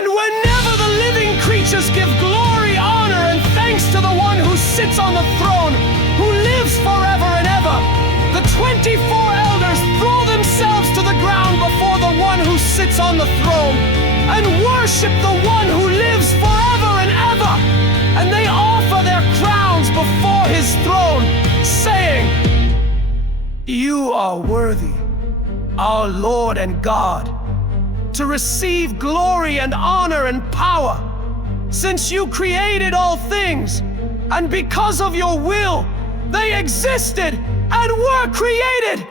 And whenever the living creatures give glory, honor, and thanks to the one who sits on the throne, who lives forever and ever, the 24 elders throw themselves to the ground before the one who sits on the throne and worship the one who lives forever and ever. And they offer their crowns before his throne, saying, "You are worthy, our Lord and God, to receive glory and honor and power, since you created all things, and because of your will, they existed and were created."